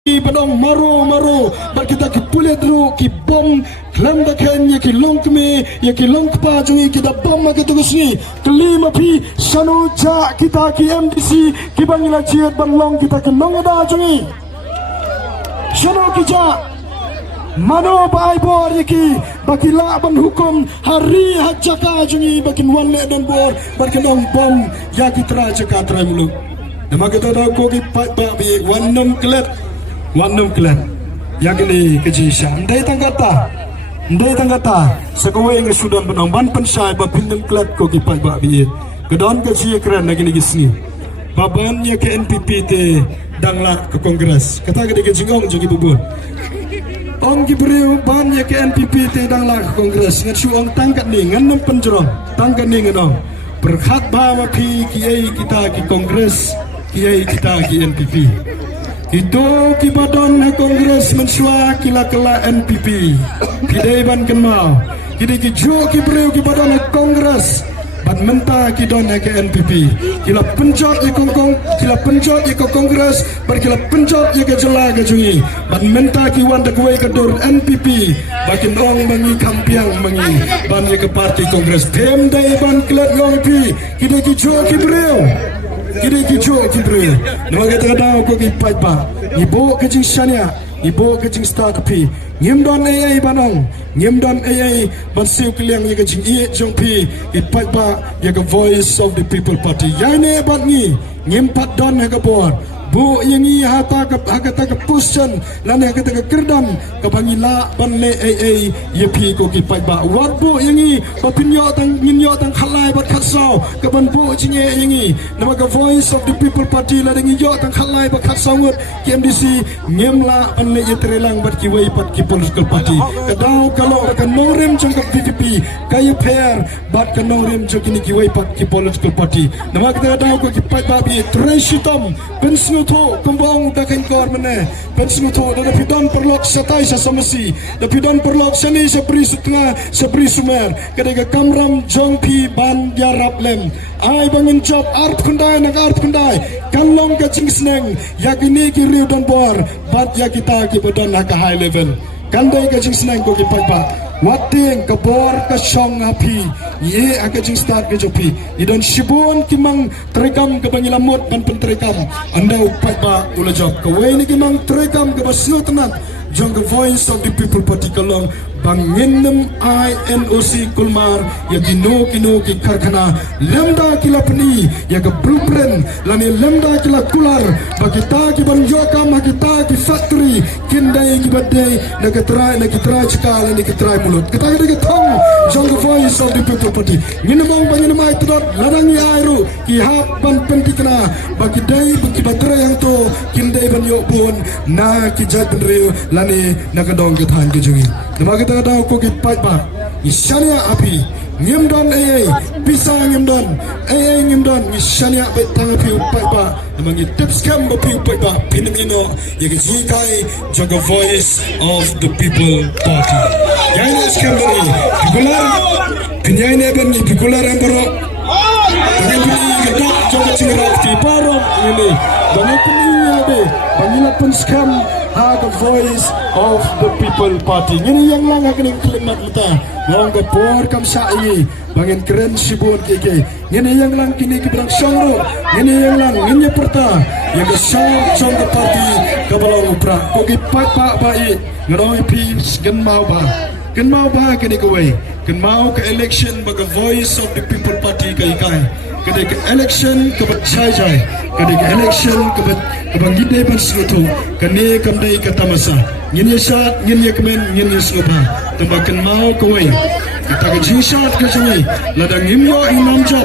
Padang maru kita ki pulet ru ki bom klam da khen ye ki long me ye ki long pa jungi ki da bom ma ki tu sni klima pi sanu ja kita ki MDC ki bangila chiat ban long kita ki long da jungi sanu ki ja mano bai bor ye ki bakila ban hukum hari hajaka jungi bakin wanle dan bor bakin long bom ya ki tra chaka tra mulu nama kita da ko ki pa bi wanam klet Wanam klan yang ini kejisah ndai tanggata sekowe yang sudah penamban pensai bapindem klat ko kipai ba bi kedon kejia kran lagi ni gisni babannya ke NPP te dangla ke kongres kata gede kejingong jogi bubun ong gibreu bannya ke NPP te dangla ke kongres ngan suang tangkat ni ngan nem penjerong tangkat ni nganong berhak ba mapi kiai kita ki kongres kiai kita ki NPP itu kibadan kongres mensua kila NPP kidai ban kenal kidai kijo kibreu kibadan kongres ban menta kidon ke NPP kila penjot ye kongkong kila penjot ye kongres ban kila penjot ye ke jela ke jungi ban menta ki wan de kuai kedur NPP bakin ong mangi kampiang mangi ban ye ke parti kongres dem dai ban kila NPP kidai kijo kibreu kini kijo kibreu nama kita tahu ko kipai pa ibu kecing shania ibu kecing star kapi ngimdon ai banong ngimdon ai bansiu kiliang ye kecing ie jongpi kipai pa ye ke voice of the people party yane bat ni ngimpat don he ke bor bu yengi hata ke pushan lan ke kerdam ke bangila ban le ai ye pi ko kipai ba wat bu yengi bapinyo tang minyo tang khalai bat khatso ke ban bu jinge yengi nama ke voice of the people party la dengi yo tang khalai bat khatso ngut KMDC ngemla ban le ye trelang bat ki wei pat ki political party kadau kalau ke norem jong ke PPP kaya pair bat ke norem jong ki wei pat ki political party nama kita tahu ko kipai ba bi tresitom pensu to kumbang dakin kor mene pensu to da pidon perlok satai sa samasi da pidon perlok sani sa pri sutnga sa pri sumer kadega kamram jongpi ban yarap lem ai bangin job art kundai kanlong ka jingsneng yakini ki riu dan bor bat ya kita ki badan ka high level kandai ka jingsneng ko ki pagpa wating kabor ka syong api ye akajing start ke jopi idon shibun kimang terekam ke bangilamut ban penterekam anda upat ba ula job ke we ni kimang terekam ke basno tenat jong ke voice of the people party kalong banginem INOC kulmar ya kino ki karkhana lemda kila peni ya ke blueprint lani lemda kila kular bagi ta ki ban yoka ma kita ki factory kindai ki badai na ke try cekal ni ke try mulut kita ke thong jong ke voice of the people party nginamong bangin mai tudot ladangi airu ki hap ban pentikna bagi dai bagi batra yang to kindai ban yo pun na ki jat reu lani na ke dong ke than ke jungi nama kita tahu ko kipai pa isania api ngimdon ai bisa ngimdon isania betang api upai pa namangi tips kam api upai pa pinamino ye jikai jaga voice of the people party yang skam dari pikular pinyai ne ben pikular ambaro tapi kita jaga cingraf ti paro ini banyak punya be banyak pun skam the voice of the people party ngini yang lang akan kelimat mata ngong ke por kam sai bangin keren sibun keke ngini yang lang kini ke berang songro ngini yang lang ngini perta yang ke song the party ke balang upra ko ki pa bai ngroi pi gen mau ba kini ke wei gen mau ke election baga voice of the people party kai kada ke election ke bachai kada ke election ke bangide ban sutu kane kamdai ke tamasa ngin yasat ngin yakmen ngin yasloba tambakan mau koi kita ke jinsat ke sini ladang imyo imam job